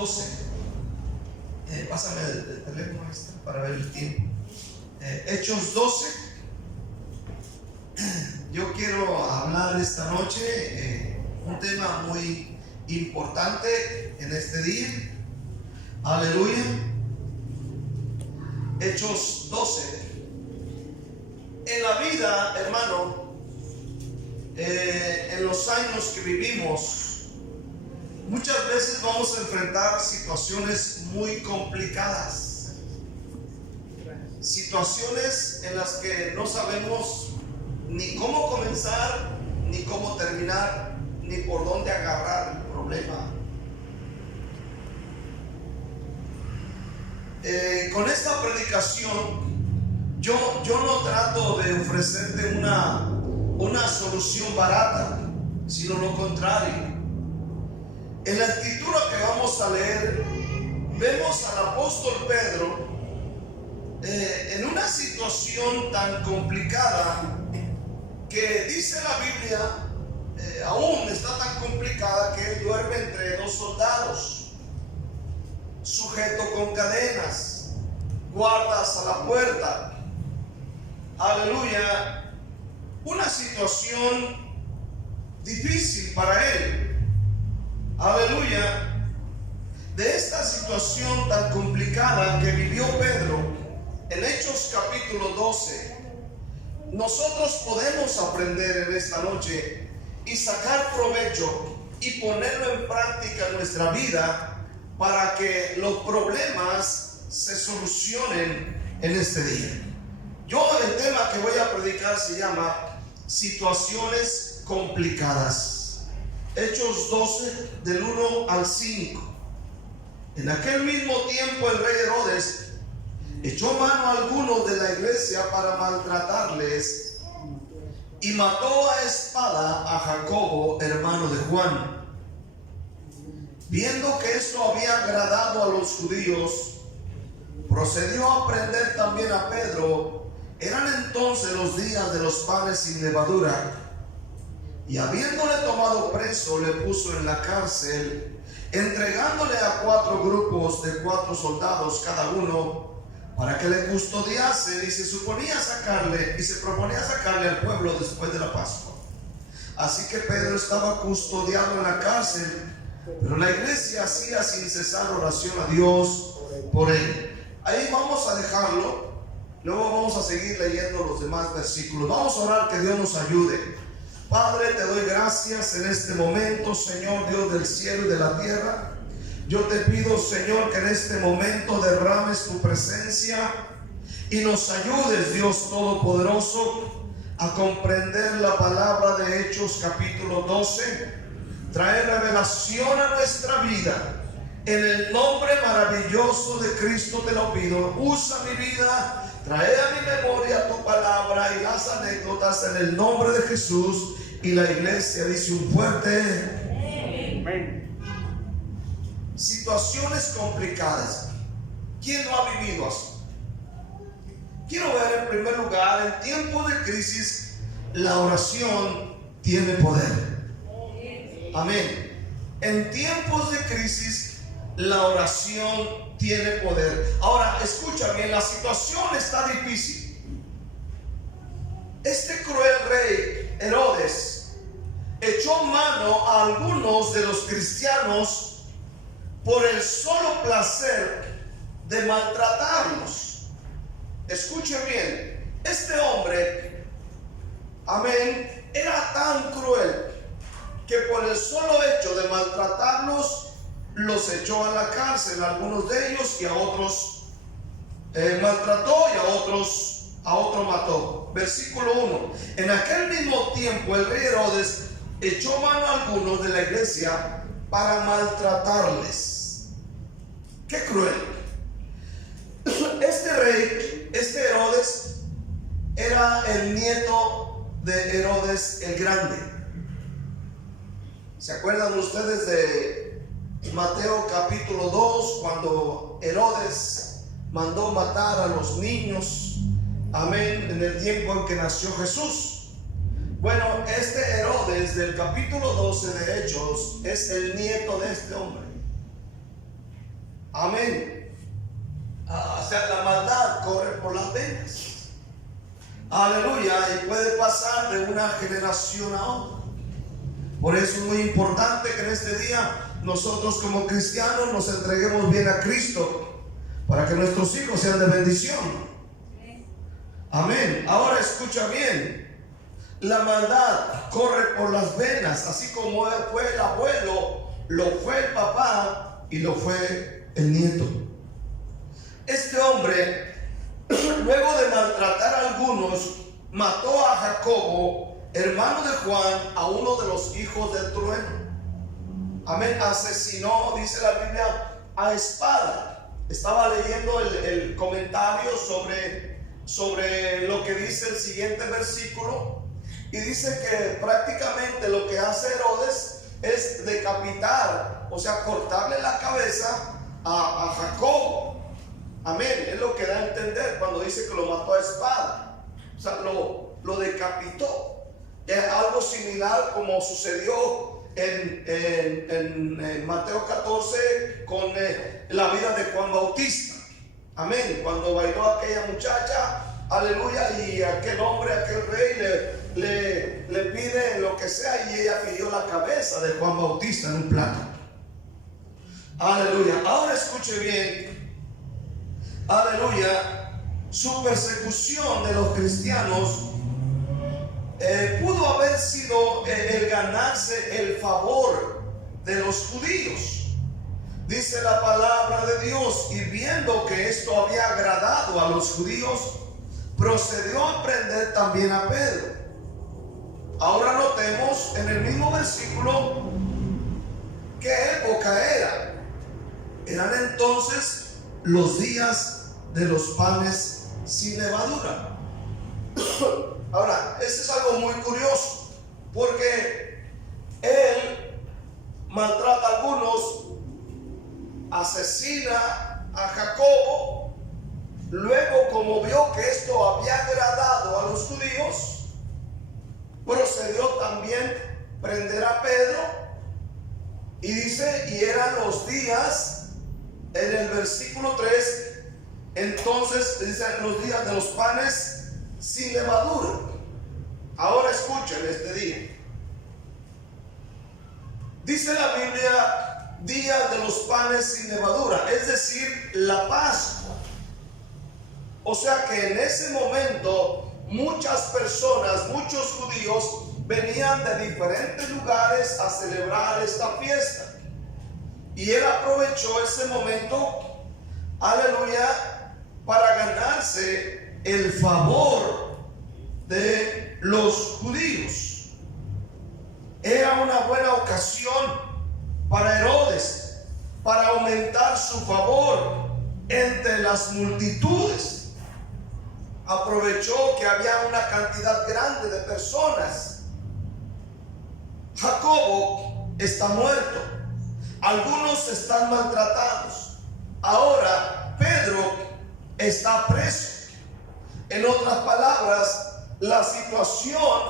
12. Pásame el teléfono para ver el tiempo. Hechos 12. Yo quiero hablar esta noche un tema muy importante en este día. Aleluya. Hechos 12. En la vida, hermano, en los años que vivimos, muchas veces vamos a enfrentar situaciones muy complicadas, situaciones en las que no sabemos ni cómo comenzar, ni cómo terminar, ni por dónde agarrar el problema. Con esta predicación yo no trato de ofrecerte una solución barata, sino lo contrario. En la escritura que vamos a leer, vemos al apóstol Pedro en una situación tan complicada que dice la Biblia, aún está tan complicada que él duerme entre dos soldados, sujeto con cadenas, guardas a la puerta. Aleluya. Una situación difícil para él. Aleluya. De esta situación tan complicada que vivió Pedro en Hechos capítulo 12, nosotros podemos aprender en esta noche y sacar provecho y ponerlo en práctica en nuestra vida para que los problemas se solucionen en este día. El tema que voy a predicar se llama situaciones complicadas. Hechos 12 del 1 al 5. En aquel mismo tiempo el rey Herodes echó mano a algunos de la iglesia para maltratarles y mató a espada a Jacobo, hermano de Juan. Viendo que esto había agradado a los judíos, procedió a prender también a Pedro. Eran entonces los días de los panes sin levadura, y habiéndole tomado preso, le puso en la cárcel, entregándole a 4 grupos de 4 soldados cada uno, para que le custodiase, y se proponía sacarle al pueblo después de la Pascua. Así que Pedro estaba custodiado en la cárcel, pero la iglesia hacía sin cesar oración a Dios por él. Ahí vamos a dejarlo. Luego vamos a seguir leyendo los demás versículos. Vamos a orar que Dios nos ayude. Padre, te doy gracias en este momento, Señor Dios del cielo y de la tierra. Yo te pido, Señor, que en este momento derrames tu presencia y nos ayudes, Dios Todopoderoso, a comprender la palabra de Hechos capítulo 12. Traer revelación a nuestra vida. En el nombre maravilloso de Cristo te lo pido. Usa mi vida. Trae a mi memoria tu palabra y las anécdotas en el nombre de Jesús. Y la iglesia dice un fuerte amén. Situaciones complicadas. ¿Quién no ha vivido así? Quiero ver en primer lugar, en tiempos de crisis, la oración tiene poder. Amén. En tiempos de crisis, la oración tiene poder. Ahora, escucha bien, la situación está difícil. Este cruel rey Herodes echó mano a algunos de los cristianos por el solo placer de maltratarlos. Escuche bien, este hombre, amén, era tan cruel que por el solo hecho de maltratarlos los echó a la cárcel, a algunos de ellos, y a otros maltrató, y a otros mató. Versículo 1. En aquel mismo tiempo el rey Herodes echó mano a algunos de la iglesia para maltratarles. ¡Qué cruel! Este rey, este Herodes, era el nieto de Herodes el Grande. ¿Se acuerdan ustedes de Mateo capítulo 2, cuando Herodes mandó matar a los niños, amén, en el tiempo en que nació Jesús? Bueno, este Herodes del capítulo 12 de Hechos es el nieto de este hombre. Amén. O sea, la maldad corre por las venas. Aleluya. Y puede pasar de una generación a otra. Por eso es muy importante que en este día nosotros como cristianos nos entreguemos bien a Cristo, para que nuestros hijos sean de bendición. Amén. Ahora escucha bien. La maldad corre por las venas, así como fue el abuelo, lo fue el papá y lo fue el nieto. Este hombre, luego de maltratar a algunos, mató a Jacobo, hermano de Juan, a uno de los hijos del trueno. Amén. Asesinó, dice la Biblia, a espada. Estaba leyendo el comentario sobre lo que dice el siguiente versículo, y dice que prácticamente lo que hace Herodes es decapitar, o sea, cortarle la cabeza a Jacobo. Amén. Es lo que da a entender cuando dice que lo mató a espada. O sea, lo decapitó. Es algo similar como sucedió en Mateo 14 con la vida de Juan Bautista. Amén. Cuando bailó aquella muchacha, aleluya, y aquel hombre, aquel rey le pide lo que sea, y ella pidió la cabeza de Juan Bautista en un plato. Aleluya. Ahora escuche bien. Aleluya. Su persecución de los cristianos pudo haber sido el ganarse el favor de los judíos. Dice la palabra de Dios, y viendo que esto había agradado a los judíos, procedió a prender también a Pedro. Ahora notemos en el mismo versículo qué época era. Eran entonces los días de los panes sin levadura. Ahora, esto es algo muy curioso, porque él maltrata a algunos, asesina a Jacobo. Luego, como vio que esto había agradado a los judíos, procedió también a prender a Pedro. Y dice, y eran los días, en el versículo 3, entonces dice, los días de los panes sin levadura. Ahora escuchen este día. Dice la Biblia, día de los panes sin levadura, es decir, la Pascua. O sea que en ese momento muchas personas, muchos judíos venían de diferentes lugares a celebrar esta fiesta. Y él aprovechó ese momento, aleluya, para ganarse el favor de los judíos. Era una buena ocasión para Herodes, para aumentar su favor entre las multitudes. Aprovechó que había una cantidad grande de personas. Jacobo está muerto, algunos están maltratados. Ahora Pedro está preso. En otras palabras, la situación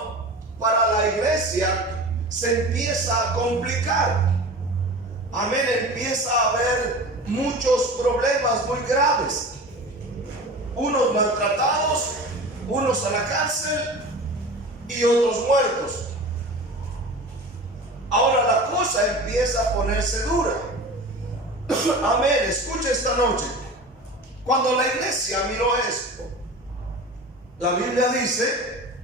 para la iglesia se empieza a complicar. Amén. Empieza a haber muchos problemas muy graves. Unos maltratados, unos a la cárcel y otros muertos. Ahora la cosa empieza a ponerse dura. Amén. Escucha esta noche. Cuando la iglesia miró esto, la Biblia dice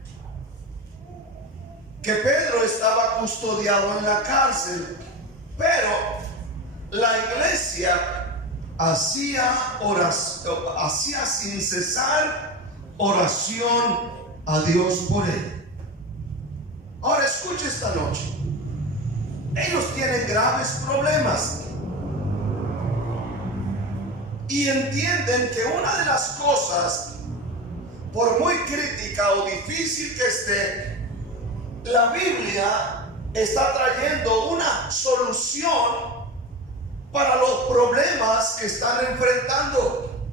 que Pedro estaba custodiado en la cárcel, pero la iglesia hacía sin cesar oración a Dios por él. Ahora escuche esta noche. Ellos tienen graves problemas y entienden que una de las cosas, por muy crítica o difícil que esté, la Biblia está trayendo una solución para los problemas que están enfrentando.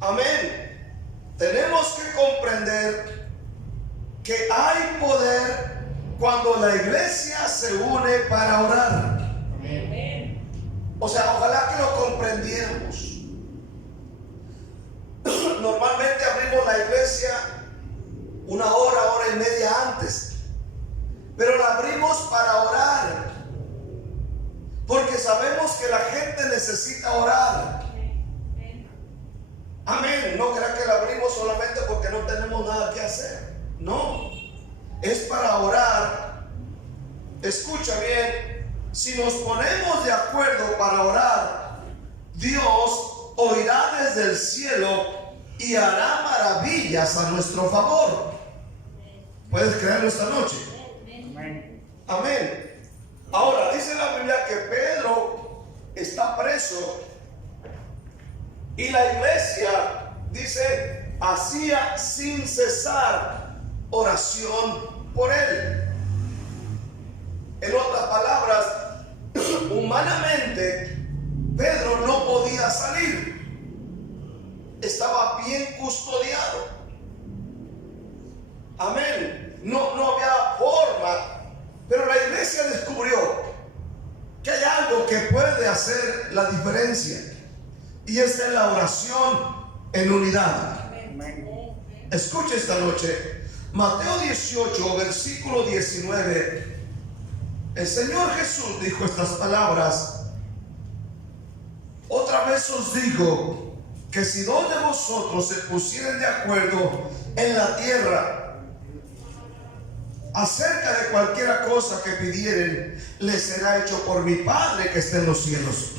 Amén. Tenemos que comprender que hay poder cuando la iglesia se une para orar. Amén. O sea, ojalá que lo comprendiéramos. Normalmente abrimos la iglesia una hora, hora y media antes, pero la abrimos para orar, porque sabemos que la gente necesita orar. Amén. No crea que la abrimos solamente porque no tenemos nada que hacer. No, es para orar. Escucha bien, si nos ponemos de acuerdo para orar, Dios oirá desde el cielo y hará maravillas a nuestro favor. ¿Puedes creerlo esta noche? Amén. Ahora dice la Biblia que Pedro está preso y la iglesia, dice, hacía sin cesar oración por él. En otras palabras, humanamente Pedro no podía salir. Estaba bien custodiado. Amén. No había forma. Pero la iglesia descubrió que hay algo que puede hacer la diferencia. Y esa es la oración en unidad. Escucha esta noche. Mateo 18, versículo 19. El Señor Jesús dijo estas palabras: otra vez os digo que si dos de vosotros se pusieren de acuerdo en la tierra acerca de cualquiera cosa que pidieren, les será hecho por mi Padre que está en los cielos.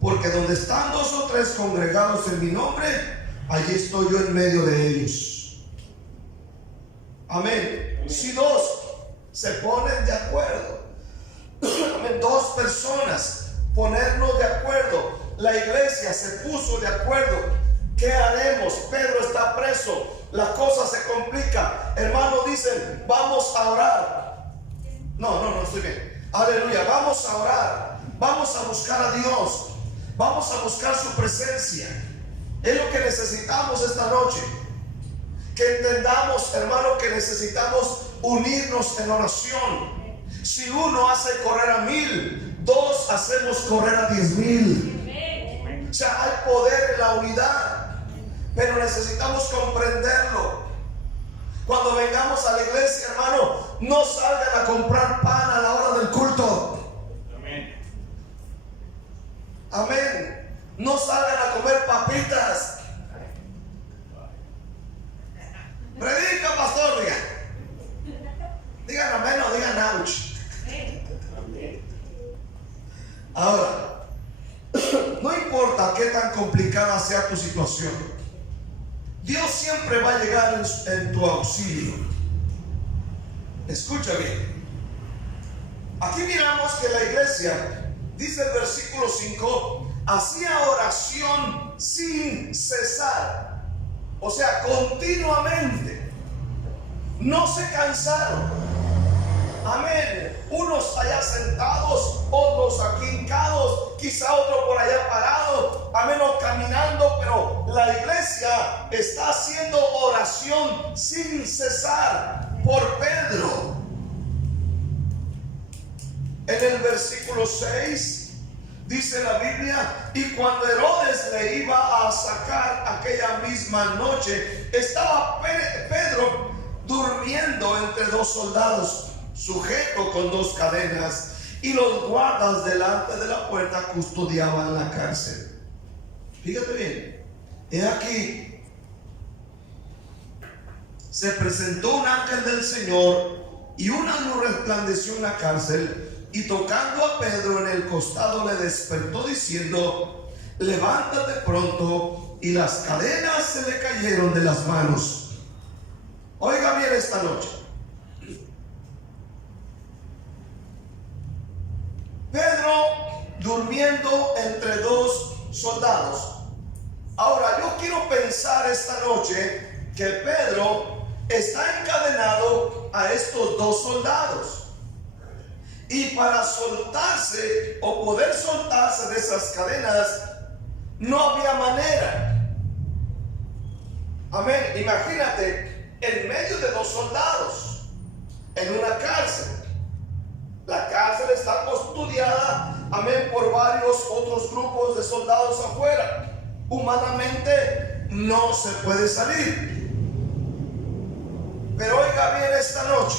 Porque donde están dos o tres congregados en mi nombre, allí estoy yo en medio de ellos. Amén. Si dos se ponen de acuerdo, amén, dos personas, ponernos de acuerdo. La iglesia se puso de acuerdo. ¿Qué haremos? Pedro está preso, la cosa se complica. Hermanos dicen, vamos a orar. No, estoy bien. Aleluya, vamos a orar. Vamos a buscar a Dios. Vamos a buscar su presencia. Es lo que necesitamos esta noche. Que entendamos, hermano, que necesitamos unirnos en oración. Si uno hace correr a 1000, dos hacemos correr a 10,000. O sea, hay poder en la unidad, pero necesitamos comprenderlo. Cuando vengamos a la iglesia, hermano, no salgan a comprar pan a la hora del culto. Amén. No salgan a comer papitas. Predica, pastor, digan amén o digan ouch. Ahora, no importa qué tan complicada sea tu situación, Dios siempre va a llegar en tu auxilio. Escucha bien. Aquí miramos que la iglesia, dice el versículo 5, hacía oración sin cesar. O sea, continuamente. No se cansaron. Amén. Unos allá sentados, otros aquí hincados, quizá otro por allá parado, amén, o caminando, pero la iglesia está haciendo oración sin cesar por Pedro. En el versículo 6 dice la Biblia: y cuando Herodes le iba a sacar aquella misma noche, estaba Pedro durmiendo entre dos soldados, sujeto con dos cadenas, y los guardas delante de la puerta custodiaban la cárcel. Fíjate bien, he aquí, se presentó un ángel del Señor y una luz resplandeció en la cárcel, y tocando a Pedro en el costado le despertó diciendo: levántate pronto. Y las cadenas se le cayeron de las manos. Oiga bien esta noche. Pedro durmiendo entre dos soldados. Ahora yo quiero pensar esta noche que Pedro está encadenado a estos dos soldados. Y para soltarse o poder soltarse de esas cadenas, no había manera. Amén. Imagínate, en medio de dos soldados, en una cárcel. La cárcel está custodiada amén, por varios otros grupos de soldados afuera. Humanamente no se puede salir. Pero oiga bien esta noche,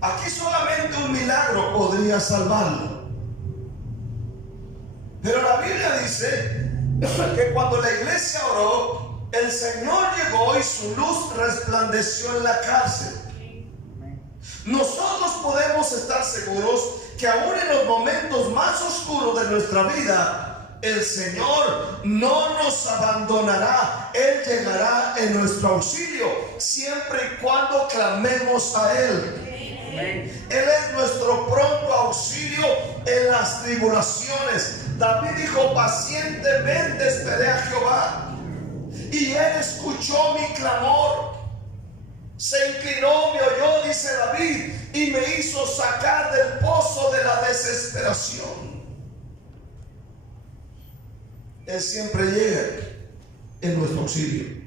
aquí solamente un milagro podría salvarlo. Pero la Biblia dice que cuando la iglesia oró, el Señor llegó y su luz resplandeció en la cárcel. Nosotros podemos estar seguros que aún en los momentos más oscuros de nuestra vida, el Señor no nos abandonará. Él llegará en nuestro auxilio siempre y cuando clamemos a Él. Él es nuestro pronto auxilio en las tribulaciones. David dijo: pacientemente esperé a Jehová y Él escuchó mi clamor. Se inclinó, me oyó, dice David, y me hizo sacar del pozo de la desesperación. Él siempre llega en nuestro auxilio.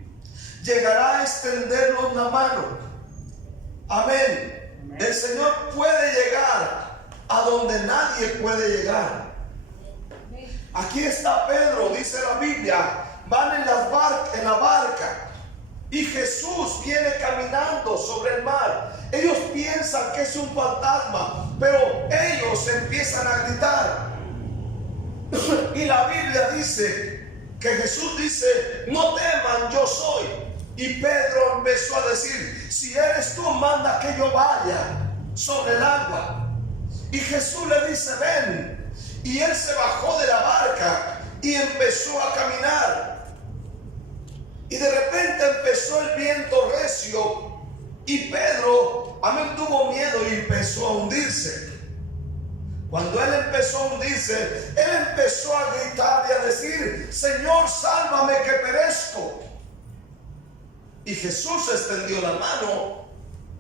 Llegará a extendernos la mano. Amén. El Señor puede llegar a donde nadie puede llegar. Aquí está Pedro, dice la Biblia, van en la barca y Jesús viene caminando sobre el mar. Ellos piensan que es un fantasma, pero ellos empiezan a gritar. Y la Biblia dice que Jesús dice: no teman, yo soy. Y Pedro empezó a decir: si eres tú, manda que yo vaya sobre el agua. Y Jesús le dice: ven. Y él se bajó de la barca y empezó a caminar. Y de repente empezó el viento recio y Pedro, amén, tuvo miedo y empezó a hundirse. Cuando él empezó a hundirse, él empezó a gritar y a decir: Señor, sálvame que perezco. Y Jesús extendió la mano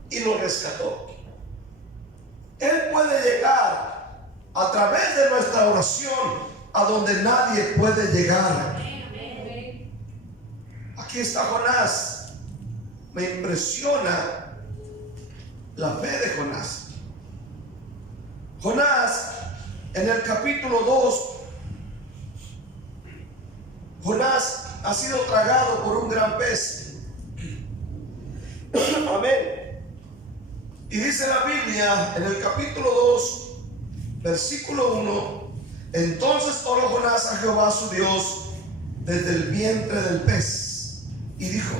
y lo rescató. Él puede llegar a través de nuestra oración a donde nadie puede llegar. Aquí está Jonás. Me impresiona la fe de Jonás. Jonás, en el capítulo 2, Jonás ha sido tragado por un gran pez. Amén. Y dice la Biblia en el capítulo 2, versículo 1: entonces oró Jonás a Jehová su Dios desde el vientre del pez y dijo: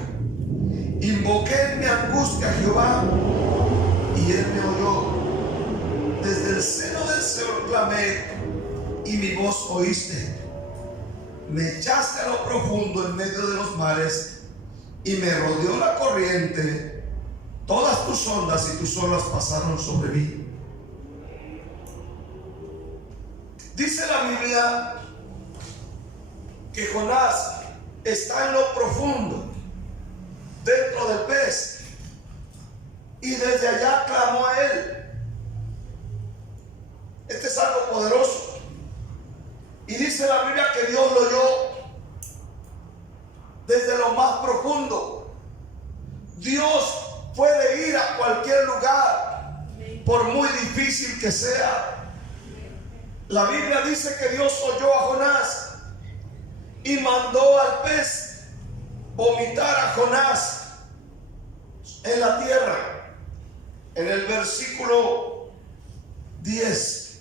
invoqué en mi angustia a Jehová y él me oyó. Desde el seno del Seol clamé y mi voz oíste. Me echaste a lo profundo en medio de los mares y me rodeó la corriente. Todas tus ondas y tus olas pasaron sobre mí. Dice la Biblia que Jonás está en lo profundo, dentro del pez, y desde allá clamó a él. Este es algo poderoso. Y dice la Biblia que Dios lo oyó desde lo más profundo. Dios puede ir a cualquier lugar, por muy difícil que sea. La Biblia dice que Dios oyó a Jonás y mandó al pez vomitar a Jonás en la tierra. En el versículo 10: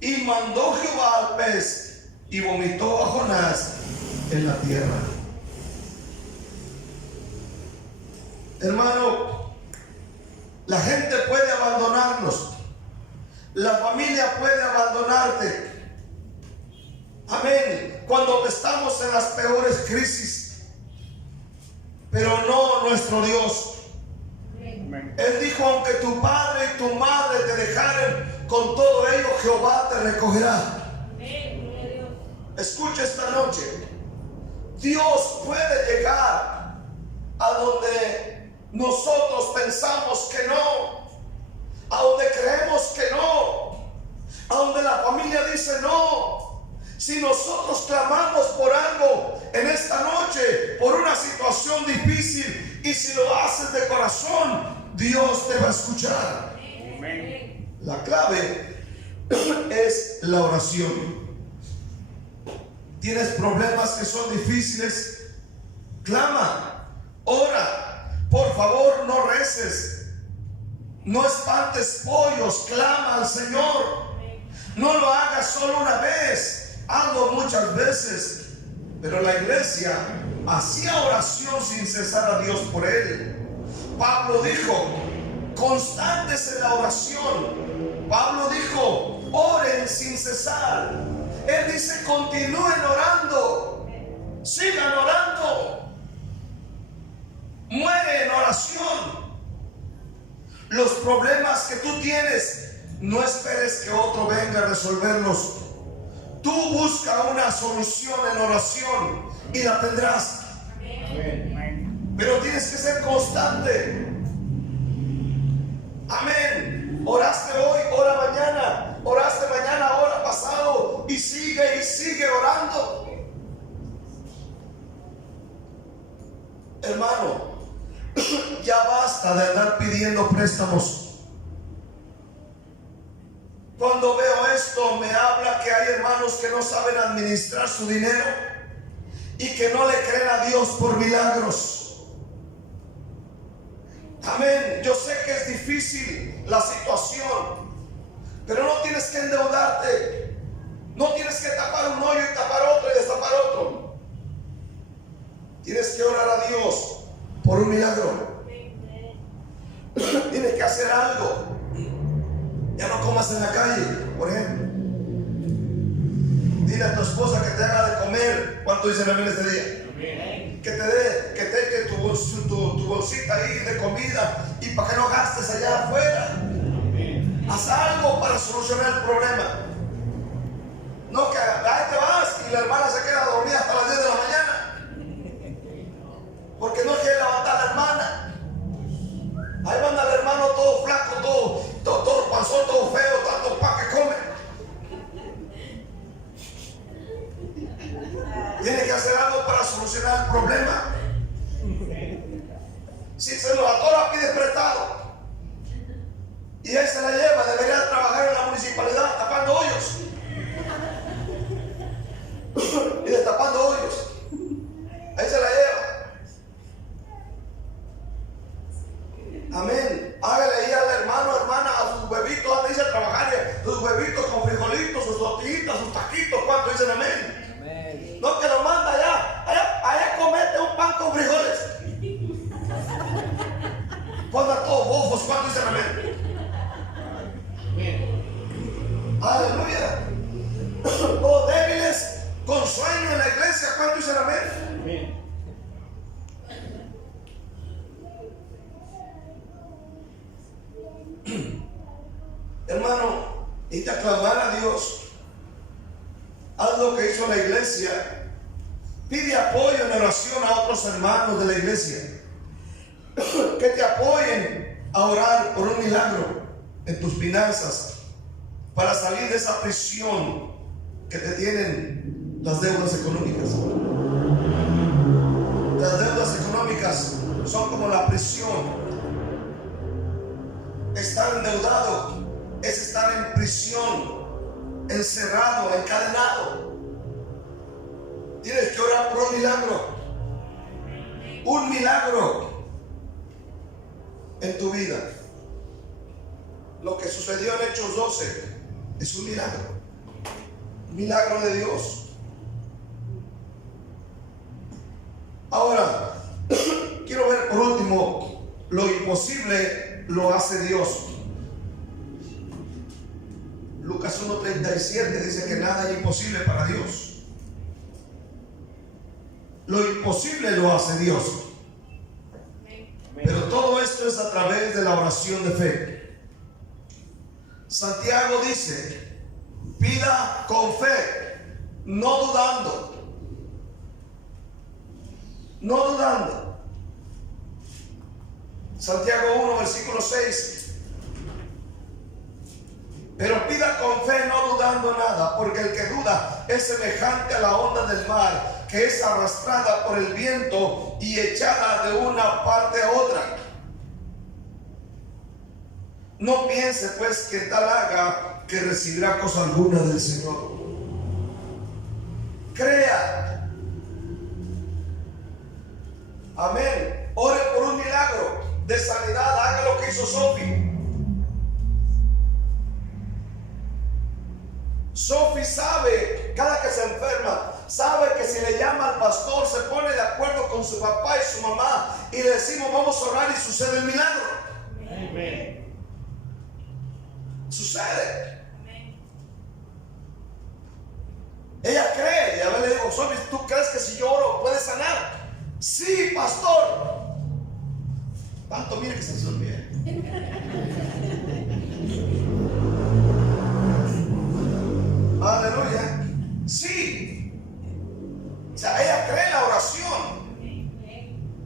y mandó Jehová al pez y vomitó a Jonás en la tierra. Hermano, la gente puede abandonarnos, la familia puede abandonarte. Amén. Cuando estamos en las peores crisis, pero no nuestro Dios. Él dijo: aunque tu padre y tu madre te dejaren, con todo ello Jehová te recogerá. Escucha esta noche: Dios puede llegar a donde nosotros pensamos que no, a donde creemos que no, a donde la familia dice no. Si nosotros clamamos por algo en esta noche, por una situación difícil, y si lo haces de corazón, Dios te va a escuchar. Amén. La clave es la oración. ¿Tienes problemas que son difíciles? Clama, ora. Por favor, no reces, no espantes pollos, clama al Señor. No lo hagas solo una vez, hazlo muchas veces. Pero la iglesia hacía oración sin cesar a Dios por él. Pablo dijo, constantes en la oración. Pablo dijo, oren sin cesar. Él dice, continúen orando, sigan orando, muere en oración. Los problemas que tú tienes, no esperes que otro venga a resolverlos. Tú busca una solución en oración y la tendrás. Pero tienes que ser constante. Amén. Oraste hoy, ora mañana. Oraste mañana, ora pasado. Y sigue orando. Hermano, ya basta de andar pidiendo préstamos. Cuando veo esto, me habla que hay hermanos que no saben administrar su dinero y que no le creen a Dios por milagros. Amén. Yo sé que es difícil la situación, pero no tienes que endeudarte. No tienes que tapar un hoyo y tapar otro y destapar otro. Tienes que orar a Dios por un milagro. Tienes que hacer algo. Ya no comas en la calle, por ejemplo. Dile a tu esposa que te haga de comer. ¿Cuánto dicen amén este día? Amén. Que te dé tu bolsita ahí de comida y para que no gastes allá afuera. Amén. Haz algo para solucionar el problema. No que ahí te vas y la hermana se queda dormida hasta las 10 de la mañana. Porque no quiere levantar a la hermana. Ahí manda al hermano todo flaco, todo panzón, todo feo, tanto pan que come. Tiene que hacer algo para solucionar el problema. Si se lo atora, pide prestado. Y él se la lleva, debería trabajar en la municipalidad tapando hoyos. Y destapando hoyos. Ahí se la lleva. Amén. Hágale ahí al hermano, hermana, a sus bebitos, antes dice trabajar, sus bebitos con frijolitos, sus tortillitas, sus taquitos. ¿Cuánto dicen amén? Amén. No, que lo manda allá comete un pan con frijoles. Ponga todos bofos. ¿Cuánto dicen amén? Amén. Aleluya. Todos débiles, con sueño en la iglesia. ¿Cuánto dicen amén? Amén. Hermano, y te clamar a Dios. Haz lo que hizo la iglesia. Pide apoyo en oración a otros hermanos de la iglesia que te apoyen a orar por un milagro en tus finanzas para salir de esa prisión que te tienen las deudas económicas. Las deudas económicas son como la prisión. Estar endeudado es estar en prisión, encerrado, encadenado. Tienes que orar por un milagro. Un milagro en tu vida. Lo que sucedió en Hechos 12 es un milagro. Un milagro de Dios. Ahora, quiero ver por último, lo imposible lo hace Dios. Lucas 1:37 dice que nada es imposible para Dios. Lo imposible lo hace Dios. Pero todo esto es a través de la oración de fe. Santiago dice, pida con fe, no dudando. No dudando. Santiago 1, versículo 6. Pero pida con fe, no dudando nada, porque el que duda es semejante a la onda del mar, que es arrastrada por el viento y echada de una parte a otra. No piense pues que tal haga que recibirá cosa alguna del Señor. Crea. Amén. Ore por un milagro de sanidad. Haga lo que hizo Sophie. Sophie sabe, cada que se enferma, sabe que si le llama al pastor, se pone de acuerdo con su papá y su mamá y le decimos vamos a orar y sucede el milagro. Amén. Sucede. Amén. Ella cree, y a ver le digo, Sophie, ¿tú crees que si yo oro puede sanar? Sí, pastor. Tanto mire que se les olvida. Aleluya. Sí. O sea, ella cree en la oración.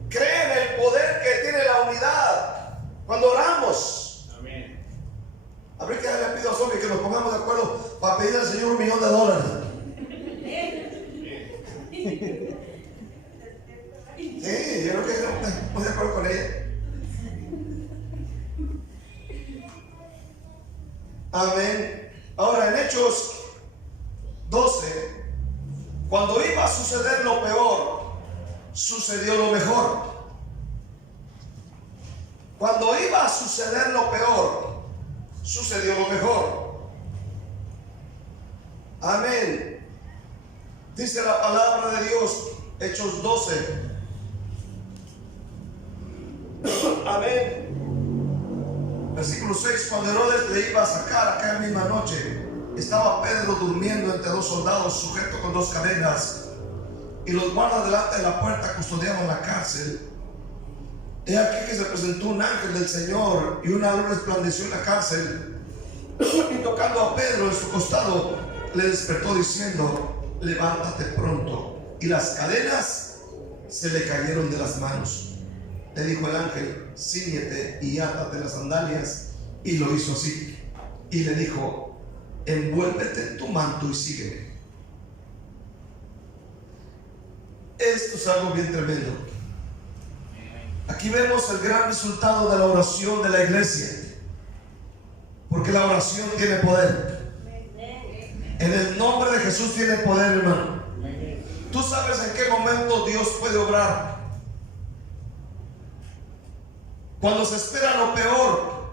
Cree en el poder que tiene la unidad cuando oramos. Amén. A ver que le pido a Sophie que nos pongamos de acuerdo para pedir al Señor $1,000,000. Sí, yo creo que estoy de acuerdo con ella. Amén. Ahora en Hechos 12, cuando iba a suceder lo peor, sucedió lo mejor. Cuando iba a suceder lo peor, sucedió lo mejor. Amén. Dice la palabra de Dios, Hechos 12. Amén. Versículo 6. Cuando Herodes le iba a sacar aquella misma noche, estaba Pedro durmiendo entre dos soldados, sujeto con dos cadenas, y los guardas delante de la puerta custodiaban la cárcel. He aquí que se presentó un ángel del Señor, y una luz resplandeció en la cárcel, y tocando a Pedro en su costado, le despertó diciendo: levántate pronto. Y las cadenas se le cayeron de las manos. Le dijo el ángel: cíñete y átate las sandalias. Y lo hizo así. Y le dijo: envuélvete en tu manto y sígueme. Esto es algo bien tremendo. Aquí vemos el gran resultado de la oración de la iglesia, porque la oración tiene poder. En el nombre de Jesús tiene poder, hermano. Tú sabes en qué momento Dios puede obrar. Cuando se espera lo peor,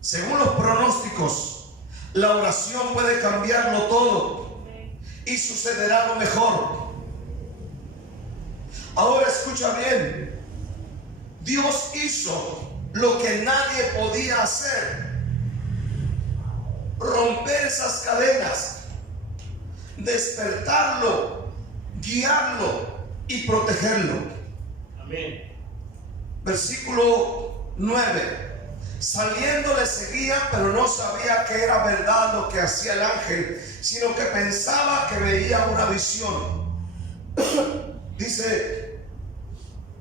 según los pronósticos, la oración puede cambiarlo todo y sucederá lo mejor. Ahora escucha bien. Dios hizo lo que nadie podía hacer: romper esas cadenas, despertarlo, guiarlo y protegerlo. Amén. Versículo 9. Saliendo le seguían, pero no sabía que era verdad lo que hacía el ángel, sino que pensaba que veía una visión. Dice: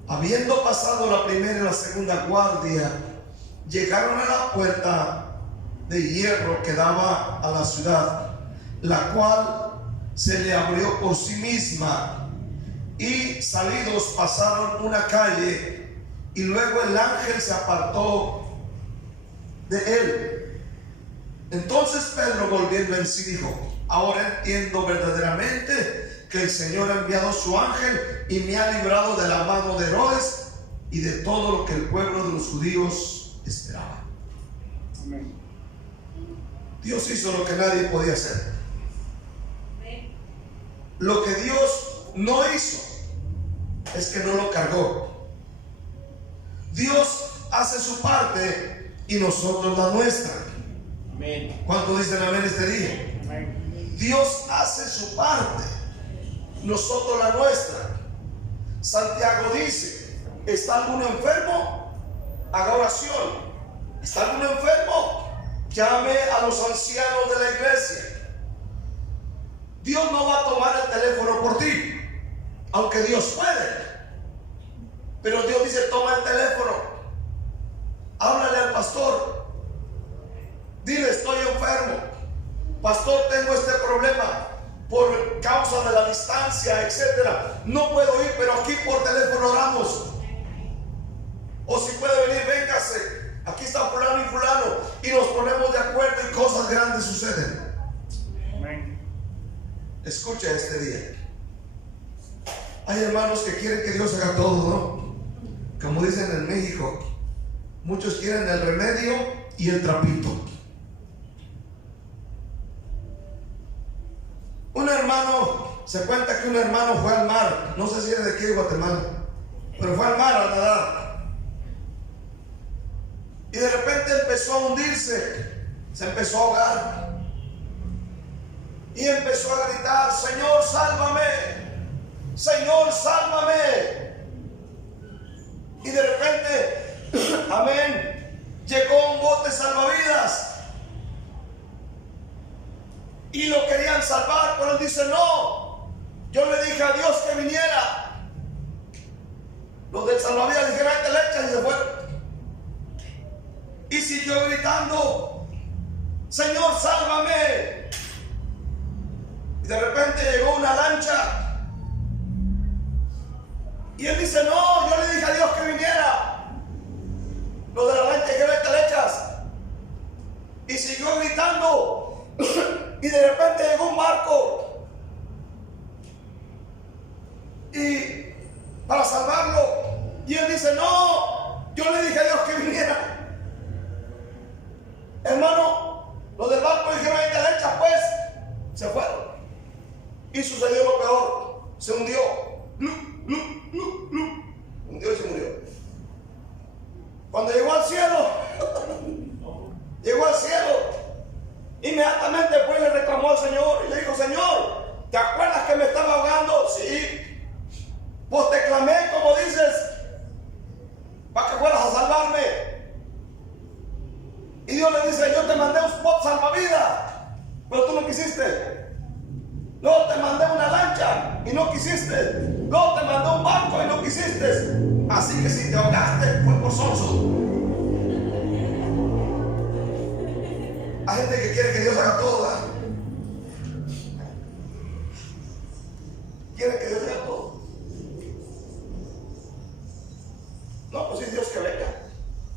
habiendo pasado la primera y la segunda guardia, llegaron a la puerta de hierro que daba a la ciudad, la cual se le abrió por sí misma, y salidos pasaron una calle, y luego el ángel se apartó de él. Entonces Pedro, volviendo en sí, dijo: ahora entiendo verdaderamente que el Señor ha enviado su ángel y me ha librado de la mano de Herodes y de todo lo que el pueblo de los judíos esperaba. Amén. Dios hizo lo que nadie podía hacer. Lo que Dios no hizo es que no lo cargó. Dios hace su parte y nosotros la nuestra. Amén. ¿Cuántos dicen amén este día? Amén. Dios hace su parte, nosotros la nuestra. Santiago dice: ¿está alguno enfermo? Haga oración. ¿Está alguno enfermo? Llame a los ancianos de la iglesia. Dios no va a tomar el teléfono por ti, aunque Dios puede. Pero Dios dice: toma el teléfono, háblale al pastor, dile: estoy enfermo, pastor, tengo este problema por causa de la distancia, etcétera, no puedo ir, pero aquí por teléfono oramos. O si puede venir, véngase, aquí está fulano y fulano, y nos ponemos de acuerdo y cosas grandes suceden. suceden. Escucha este día. Hay hermanos que quieren que Dios haga todo, ¿no? Como dicen en México, muchos quieren el remedio y el trapito. Un hermano, se cuenta que un hermano fue al mar, no sé si era de aquí de Guatemala, pero fue al mar a nadar. Y de repente empezó a hundirse, se empezó a ahogar. Y empezó a gritar: Señor, sálvame, Señor, sálvame. Y de repente, amén, llegó un bote salvavidas y lo querían salvar, pero él dice: no, yo le dije a Dios que viniera. Los del salvavidas le dijeron: te le echan, y se fueron. Y siguió gritando: Señor, sálvame. Y de repente llegó una lancha y él dice: no, yo le dije a Dios que viniera. Los de la lancha dijeron: te le echas. Y siguió gritando y de repente llegó un barco y para salvarlo, y él dice: no, yo le dije a Dios que viniera. Hermano, los del barco dijeron: te le echas, pues. Se fueron. Y sucedió lo peor: se hundió. Hundió y se murió. Cuando llegó al cielo, inmediatamente pues le reclamó al Señor y le dijo: Señor, ¿te acuerdas que me estaba ahogando? Sí. Pues te clamé, como dices, para que fueras a salvarme. Y Dios le dice: yo te mandé un spot salvavidas, pero tú no quisiste. Luego te mandé una lancha y no quisiste. Luego te mandé un barco y no quisiste. Así que si te ahogaste, fue por sonso. Hay gente que quiere que Dios haga todo, ¿verdad? Quiere que Dios haga todo. No, pues es Dios que venga,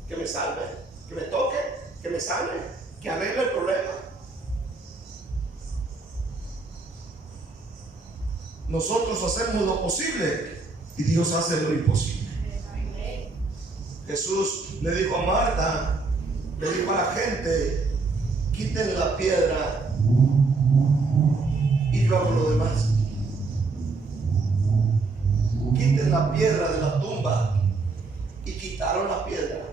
que me salve, que me toque, que me sane, que arregle el problema. Nosotros hacemos lo posible y Dios hace lo imposible. Jesús le dijo a Marta, le dijo a la gente: quiten la piedra y yo hago lo demás. Quiten la piedra de la tumba, y quitaron la piedra.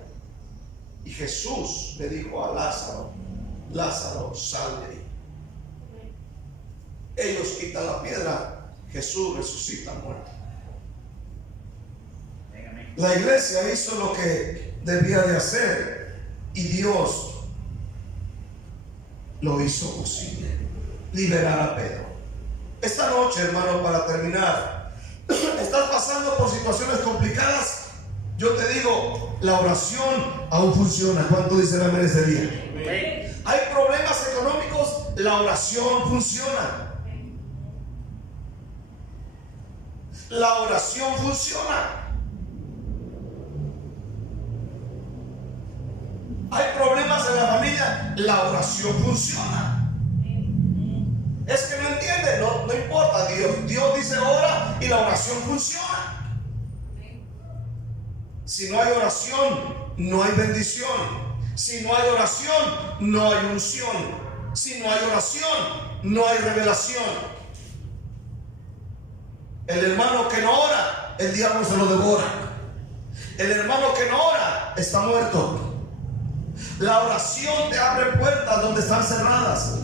Y Jesús le dijo a Lázaro: Lázaro, sal de ahí. Ellos quitan la piedra, Jesús resucita muerto. La iglesia hizo lo que debía de hacer y Dios lo hizo posible: liberar a Pedro. Esta noche, hermano, para terminar, estás pasando por situaciones complicadas. Yo te digo, la oración aún funciona. ¿Cuánto dicen amén ese día? Hay problemas económicos, la oración funciona. La oración funciona. Hay problemas en la familia, la oración funciona. Es que no entiende, no importa. Dios dice ora y la oración funciona. Si no hay oración, no hay bendición. Si no hay oración, no hay unción. Si no hay oración, no hay revelación. El hermano que no ora, el diablo se lo devora. El hermano que no ora está muerto. La oración te abre puertas donde están cerradas.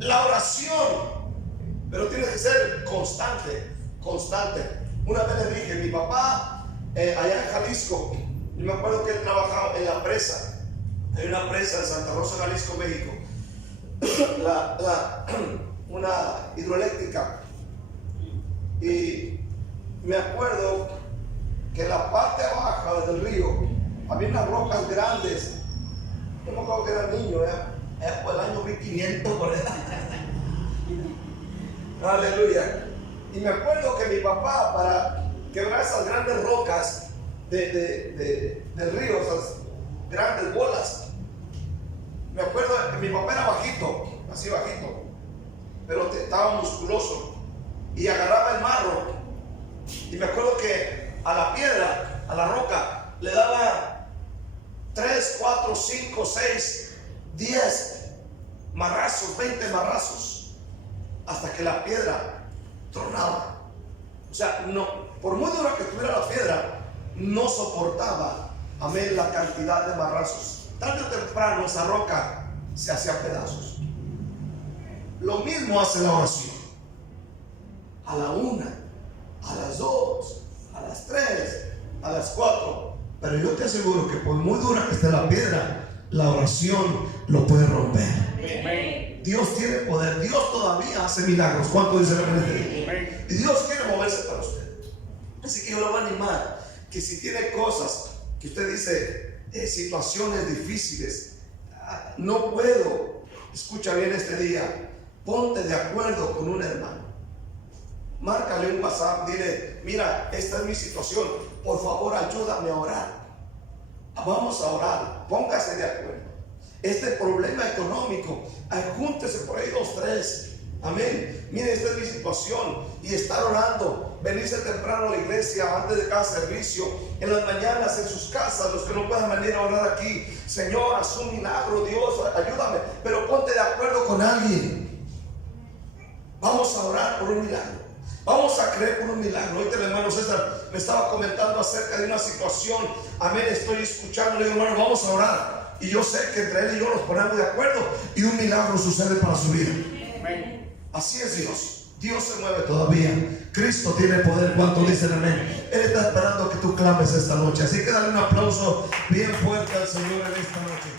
La oración, pero tiene que ser constante. Una vez le dije: mi papá, allá en Jalisco, yo me acuerdo que él trabajaba en la presa. Hay una presa en Santa Rosa, Jalisco, México. Una hidroeléctrica. Y me acuerdo que en la parte baja del río había unas rocas grandes. Yo me acuerdo que era niño, era por el año 1500 por ahí. Aleluya. Y me acuerdo que mi papá, para quebrar esas grandes rocas del río, esas grandes bolas, Me acuerdo que mi papá era bajito, así bajito, pero estaba musculoso y agarraba el marro. Y me acuerdo que a la piedra, a la roca, le daba 3, 4, 5, 6, 10 marrazos, 20 marrazos, hasta que la piedra tronaba. O sea, no, por muy dura que estuviera la piedra, no soportaba, amén, la cantidad de marrazos. Tarde o temprano esa roca se hacía pedazos. Lo mismo hace la oración. A la 1, a las 2, a las 3, a las 4. Pero yo te aseguro que por muy dura que esté la piedra, la oración lo puede romper. Amén. Dios tiene poder. Dios todavía hace milagros. ¿Cuánto dice la gente? Y Dios quiere moverse para usted. Así que yo lo voy a animar, que si tiene cosas que usted dice, situaciones difíciles, no puedo, escucha bien este día, ponte de acuerdo con un hermano, márcale un WhatsApp, dile, mira, esta es mi situación, por favor ayúdame a orar. Vamos a orar, póngase de acuerdo. Este problema económico, júntese por ahí 2, 3. Amén. Mire, esta es mi situación. Y estar orando, venirse temprano a la iglesia antes de cada servicio, en las mañanas en sus casas, los que no puedan venir a orar aquí. Señor, haz un milagro, Dios, ayúdame. Pero ponte de acuerdo con alguien. Vamos a orar por un milagro. Vamos a creer por un milagro. Ahorita el hermano César me estaba comentando acerca de una situación. Amén, estoy escuchando. Le digo, hermano, vamos a orar. Y yo sé que entre él y yo nos ponemos de acuerdo y un milagro sucede para su vida. Amén. Así es Dios. Dios se mueve todavía. Cristo tiene poder. ¿Cuánto dicen amén? Él está esperando que tú clames esta noche. Así que dale un aplauso bien fuerte al Señor en esta noche.